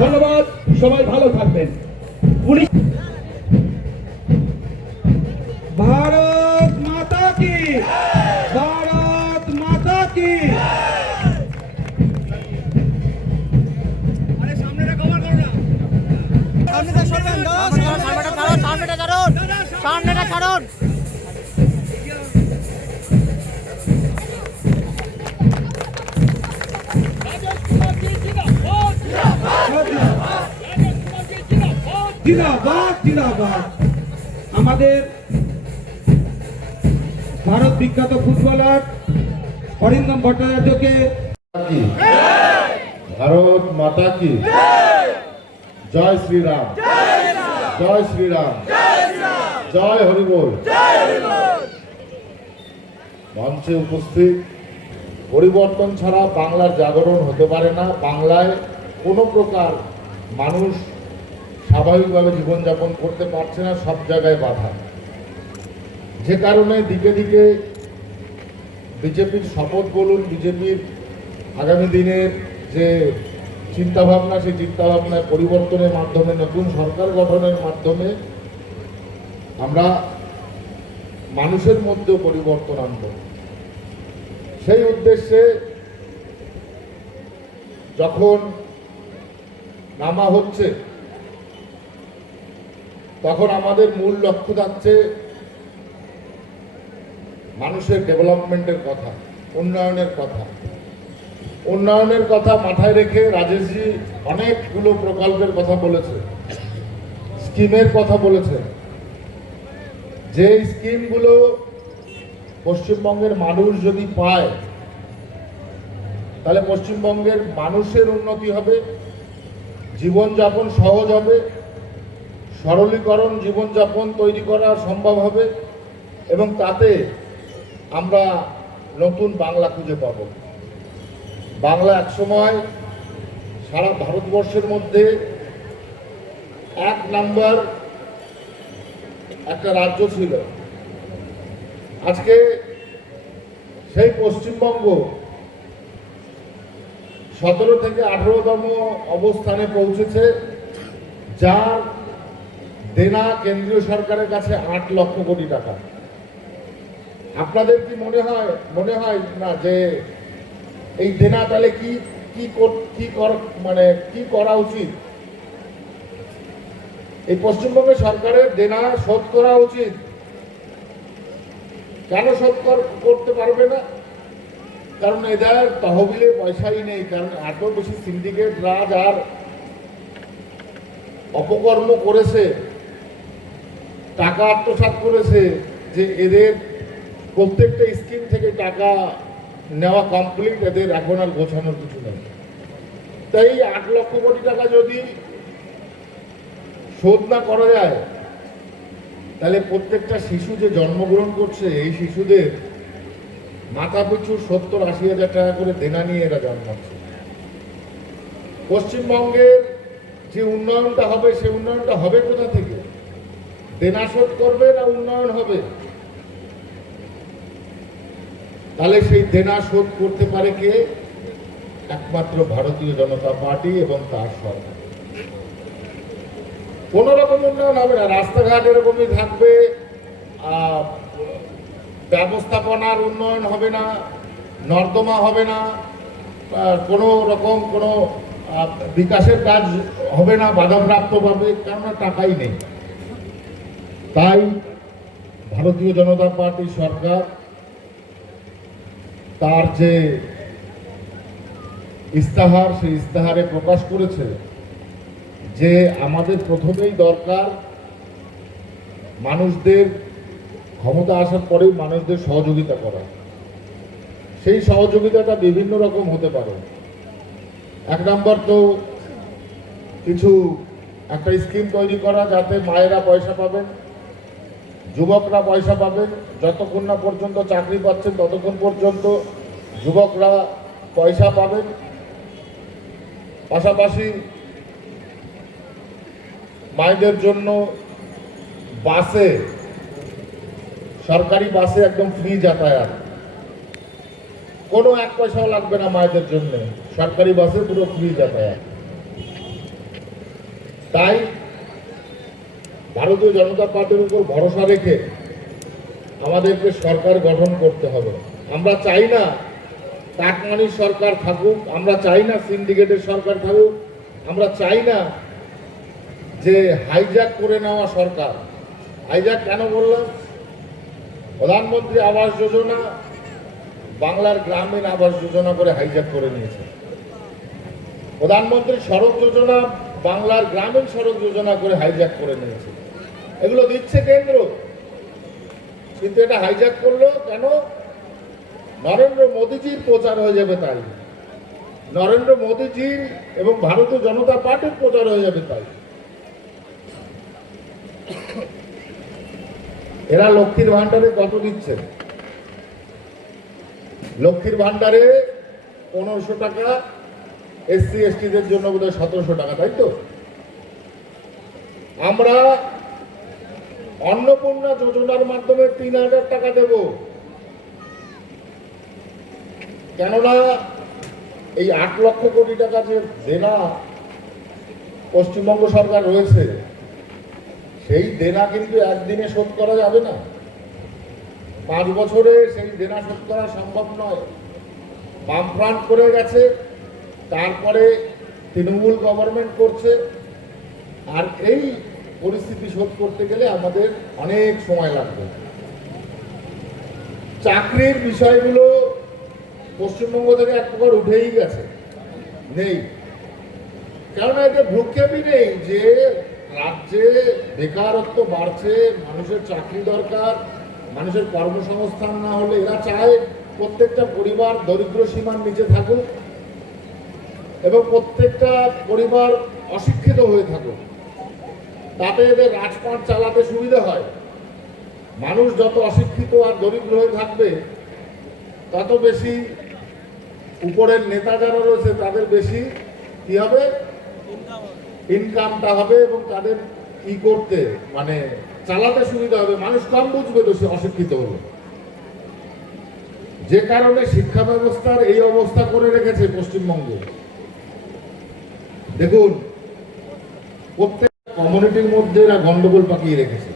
ধন্যবাদ, সবাই ভালো থাকবেন। পুলিশ भारत माता की, भारत माता की। সামনেটা ছাড়ুন। जिंदाबाद जिंदाबाद। আমাদের ভারত বিখ্যাত ফুটবলার অরিন্দম ভট্টাচার্যকে ভারত মাতা কি জয় শ্রীরাম, জয় শ্রীরাম, জয় হরিবোল। মঞ্চে উপস্থিত, পরিবর্তন ছাড়া বাংলার জাগরণ হতে পারে না। বাংলায় কোনো প্রকার মানুষ স্বাভাবিকভাবে জীবনযাপন করতে পারছে না, সব জায়গায় বাধা। যে কারণে দিকে দিকে বিজেপির শপথ বলুন, বিজেপির আগামী দিনের যে চিন্তাভাবনা, সেই চিন্তাভাবনায় পরিবর্তনের মাধ্যমে, নতুন সরকার গঠনের মাধ্যমে আমরা মানুষের মধ্যেও পরিবর্তন আনব। সেই উদ্দেশ্যে যখন নামা হচ্ছে, তখন আমাদের মূল লক্ষ্য থাকছে মানুষের ডেভেলপমেন্টের কথা, উন্নয়নের কথা। উন্নয়নের কথা মাথায় রেখে রাজেশজি অনেকগুলো প্রকল্পের কথা বলেছে, স্কিমের কথা বলেছে। যে স্কিমগুলো পশ্চিমবঙ্গের মানুষ যদি পায়, তাহলে পশ্চিমবঙ্গের মানুষের উন্নতি হবে, জীবনযাপন সহজ হবে, সরলীকরণ জীবনযাপন তৈরি করা সম্ভব হবে এবং তাতে আমরা নতুন বাংলা খুঁজে পাব। বাংলা একসময় সারা ভারতবর্ষের মধ্যে এক নাম্বার একটা রাজ্য ছিল। আজকে সেই পশ্চিমবঙ্গ 17 থেকে 18তম অবস্থানে পৌঁছেছে, যার দেনা কেন্দ্রীয় সরকারের কাছে 8 লক্ষ কোটি টাকা। আপনাদের কি মনে হয় না যে এই দেনা তাহলে কি করা উচিত? এই পশ্চিমবঙ্গের সরকারের দেনা শোধ করা উচিত। কেন শোধ করতে পারবে না? কারণ এদের তহবিলে পয়সাই নেই। কারণ এত বেশি সিন্ডিকেট রাজ আর অপকর্ম করেছে, টাকা আত্মসাৎ করেছে, যে এদের প্রত্যেকটা স্কিম থেকে টাকা নেওয়া কমপ্লিট, এদের এখন আর গোছানোর কিছু নেই। তাই 8 লক্ষ কোটি টাকা যদি শোধ না করা যায়, তাহলে প্রত্যেকটা শিশু যে জন্মগ্রহণ করছে, এই শিশুদের মাথা পিছু 70-80 হাজার টাকা করে দেনা নিয়ে এরা জন্মাচ্ছে। পশ্চিমবঙ্গের যে উন্নয়নটা হবে, সেই উন্নয়নটা হবে কোথা থেকে? দেনা শোধ করবে না উন্নয়ন হবে? তাহলে সেই দেনা শোধ করতে পারে কে? একমাত্র ভারতীয় জনতা পার্টি এবং তার সরকার। কোন রকম উন্নয়ন হবে না, রাস্তাঘাট এরকমই থাকবে, ব্যবস্থাপনার উন্নয়ন হবে না, নর্দমা হবে না, কোনো রকম কোনো বিকাশের কাজ হবে না, বাধাপ্রাপ্ত পাবে, কেননা টাকাই নেই। তাই ভারতীয় জনতা পার্টি সরকার তার যে ইস্তাহার, সেই ইস্তাহারে প্রকাশ করেছে যে আমাদের প্রথমেই দরকার মানুষদের ক্ষমতা আসার পরেই মানুষদের সহযোগিতা করা। সেই সহযোগিতাটা বিভিন্ন রকম হতে পারে। 1 নম্বর তো কিছু একটা স্কিম তৈরি করা, যাতে মায়েরা পয়সা পাবেন, যুবকরা পয়সা পাবেন। যতক্ষণ না পর্যন্ত চাকরি পাচ্ছেন, ততক্ষণ পর্যন্ত যুবকরা পয়সা পাবেন। পাশাপাশি মায়েদের জন্য বাসে, সরকারি বাসে একদম ফ্রি যাতায়াত। কোনো এক পয়সাও লাগবে না মায়েদের জন্য, সরকারি বাসে পুরো ফ্রি যাতায়াত। তাই ভারতীয় জনতা পার্টির উপর ভরসা রেখে আমাদেরকে সরকার গঠন করতে হবে। আমরা চাই না কাটমানির সরকার থাকুক, আমরা চাই না সিন্ডিকেটের সরকার থাকুক, আমরা চাই না যে হাইজ্যাক করে নেওয়া সরকার। হাইজ্যাক কেন বললাম? প্রধানমন্ত্রী আবাস যোজনা বাংলার গ্রামীণ আবাস যোজনা করে হাইজ্যাক করে নিয়েছে। প্রধানমন্ত্রী সড়ক যোজনা বাংলার গ্রামীণ সড়ক যোজনা করে হাইজ্যাক করে নিয়েছে। এগুলো দিচ্ছে কেন্দ্র, কিন্তু এটা হাইজ্যাক করলো কেন? নরেন্দ্র মোদীজির প্রচার হয়ে যাবে তাই, নরেন্দ্র মোদীজির এবং ভারতীয় জনতা পার্টির প্রচার হয়ে যাবে তাই। এরা লক্ষ্মীর ভান্ডারে কত দিচ্ছে? লক্ষ্মীর ভান্ডারে 1500 টাকা, এসসি এসটিদের জন্য বোধহয় 1700 টাকা, তাই তো? আমরা অন্নপূর্ণা যোজনার মাধ্যমে 3000 টাকা দেব, কেননা এই 8 লক্ষ কোটি টাকা যে দেনা পশ্চিমবঙ্গ সরকার রয়েছে, সেই দেনা কিন্তু একদিনে শোধ করা যাবে না। 5 বছরে সেই দেনা শোধ করা সম্ভব নয়। বামফ্রন্ট করে গেছে, তারপরে তৃণমূল গভর্নমেন্ট করছে, আর এই পরিস্থিতি শোধ করতে গেলে আমাদের অনেক সময় লাগবে। চাকরির বিষয়গুলো পশ্চিমবঙ্গ থেকে এক প্রকার উঠেই গেছে, নেই। কেননা এদের ভ্রুক্ষেপই নেই যে রাজ্যে বেকারত্ব বাড়ছে, মানুষের চাকরি দরকার, মানুষের কর্মসংস্থান না হলে এরা চায় প্রত্যেকটা পরিবার দরিদ্র সীমার নিচে থাকুক এবং প্রত্যেকটা পরিবার অশিক্ষিত হয়ে থাকুক, তাতে এদের রাজপাট চালাতে সুবিধা হয়। মানুষ যত অশিক্ষিত আর দরিদ্র হয়ে থাকবে, তত বেশি উপরের নেতা যারা রয়েছে তাদের বেশি কি হবে? ইনকামটা হবে এবং তাদের কি করতে মানে চালাতে সুবিধা হবে। মানুষ কম বুঝবে তো সে অশিক্ষিত হলো। যে কারণে শিক্ষা ব্যবস্থার এই অবস্থা করে রেখেছে পশ্চিমবঙ্গে। দেখুন, প্রত্যেক কমিউনিটির মধ্যে এরা গন্ডগোল পাকিয়ে রেখেছে,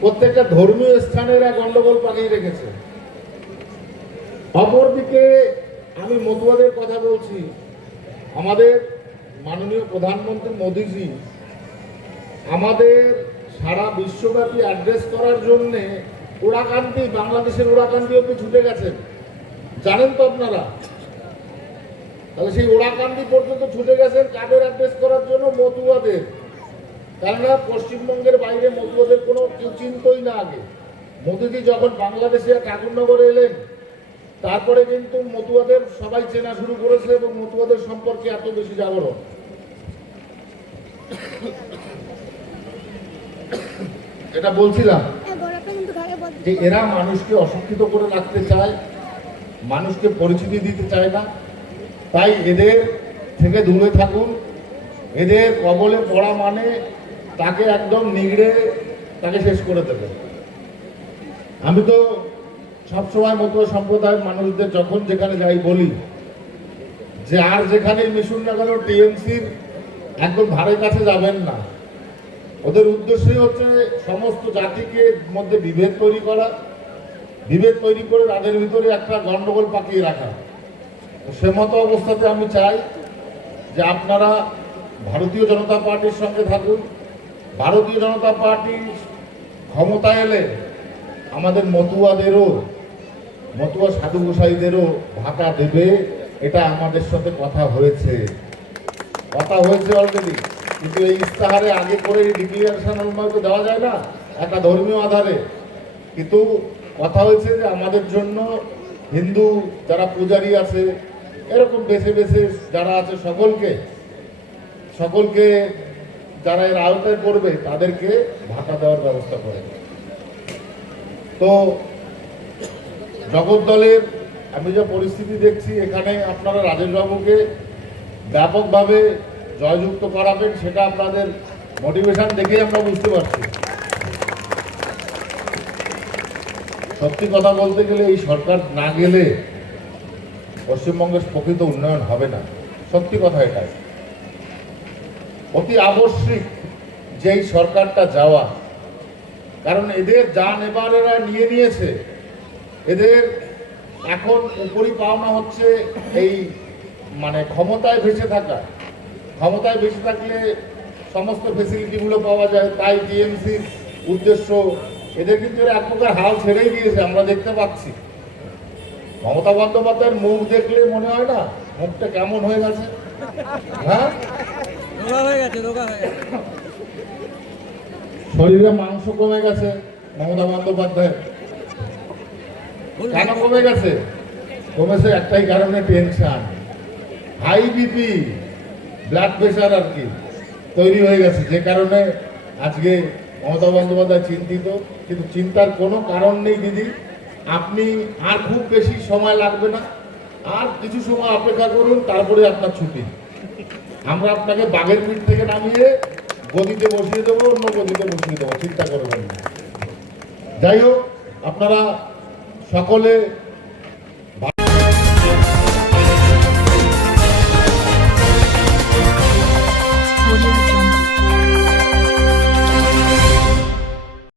প্রত্যেকটা ধর্মীয় স্থানে এরা গন্ডগোল পাকিয়ে রেখেছে। অপরদিকে আমি মতুয়াদের কথা বলছি, আমাদের মাননীয় প্রধানমন্ত্রী মোদীজি আমাদের সারা বিশ্বব্যাপী অ্যাড্রেস করার জন্যে ওরাকান্দি, বাংলাদেশের ওরাকান্দি অব্দি ছুটে গেছেন, জানেন তো আপনারা। তাহলে সেই ওরাকান্দি পর্যন্ত ছুটে গেছেন কাদের অ্যাড্রেস করার জন্য? মতুয়াদের। কেননা পশ্চিমবঙ্গের বাইরে মতুয়াদের কোনো কেউ চিনতই না আগে। মোদীজি যখন বাংলাদেশে ঠাকুরনগরে এলেন, তারপরে কিন্তু মতুয়াদের সবাই চেনা শুরু করেছে এবং মতুয়াদের সম্পর্কে এত বেশি জাগরণ। এটা বলছিলাম যে এরা মানুষকে অশিক্ষিত করে রাখতে চায়, মানুষকে পরিচিতি দিতে চায় না। তাই এদের থেকে দূরে থাকুন। এদের কবলে পড়া মানে তাকে একদম নিগড়ে তাকে শেষ করে দেবে। আমি তো সবসময় মতুয়া সম্প্রদায়ের মানুষদের যখন যেখানে যাই বলি যে আর যেখানেই মিশুন না কেন টিএমসির একদম ধারে কাছে যাবেন না। ওদের উদ্দেশ্যই হচ্ছে সমস্ত জাতিকে মধ্যে বিভেদ তৈরি করা, বিভেদ তৈরি করে তাদের ভিতরে একটা গন্ডগোল পাকিয়ে রাখা। সে মতো অবস্থাতে আমি চাই যে আপনারা ভারতীয় জনতা পার্টির সঙ্গে থাকুন। ভারতীয় জনতা পার্টি ক্ষমতা এলে আমাদের মতুয়াদেরও, মতুয়া সাধু গোসাইদেরও ভাতা দেবে, এটা আমাদের সাথে কথা হয়েছে অলরেডি। কিন্তু এই ইস্তাহারে আগে করে ডিক্লারেশন তো দেওয়া যায় না একটা ধর্মীয় আধারে। কিন্তু কথা হয়েছে যে আমাদের জন্য হিন্দু যারা পূজারী আছে, এরকম বেছে বেছে যারা আছে সকলকে যারা এর আওতায় পড়বে তাদেরকে ভাতা দেওয়ার ব্যবস্থা করে। তো জগদ্দলের আমি যে পরিস্থিতি দেখছি, এখানে আপনারা রাজেশবাবুকে ব্যাপকভাবে জয়যুক্ত করাবেন, সেটা আপনাদের মোটিভেশন দেখেই আমরা বুঝতে পারছি। সত্যি কথা বলতে গেলে এই সরকার না গেলে পশ্চিমবঙ্গের প্রকৃত উন্নয়ন হবে না। সত্যি কথা এটাই। অতি আবশ্যিক যেই সরকারটা যাওয়া, কারণ এদের যা নেবার এরা নিয়ে নিয়েছে। এদের এখন উপরি পাওনা হচ্ছে এই মানে ক্ষমতায় ভেসে থাকা। ক্ষমতায় বেশি থাকলে সমস্ত ফেসিলিটিগুলো পাওয়া যায়, তাই টিএমসির উদ্দেশ্য। এদের কিন্তু এরা এক প্রকার হাল ছেড়েই দিয়েছে, আমরা দেখতে পাচ্ছি। মমতা বন্দ্যোপাধ্যায়ের মুখ দেখলে মনে হয় না মুখটা কেমন হয়ে গেছে, হ্যাঁ? শরীরে মাংস কমে গেছে মমতা বন্দ্যোপাধ্যায়। কেন কমে গেছে? কমেছে একটাই কারণে, tension, high BP, blood pressure আর কি তৈরি হয়ে গেছে, যে কারণে আজকে মমতা বন্দ্যোপাধ্যায় চিন্তিত। কিন্তু চিন্তার কোনো কারণ নেই দিদি। আপনি আর খুব বেশি সময় লাগবে না, আর কিছু সময় অপেক্ষা করুন, তারপরে আপনার ছুটি। আমরা আপনাকে বাঘের পিঠ থেকে নামিয়ে গদিতে বসিয়ে দেবো, অন্য গদিতে বসিয়ে দেবো, চিন্তা করবেন না। যাই হোক, আপনারা সকলে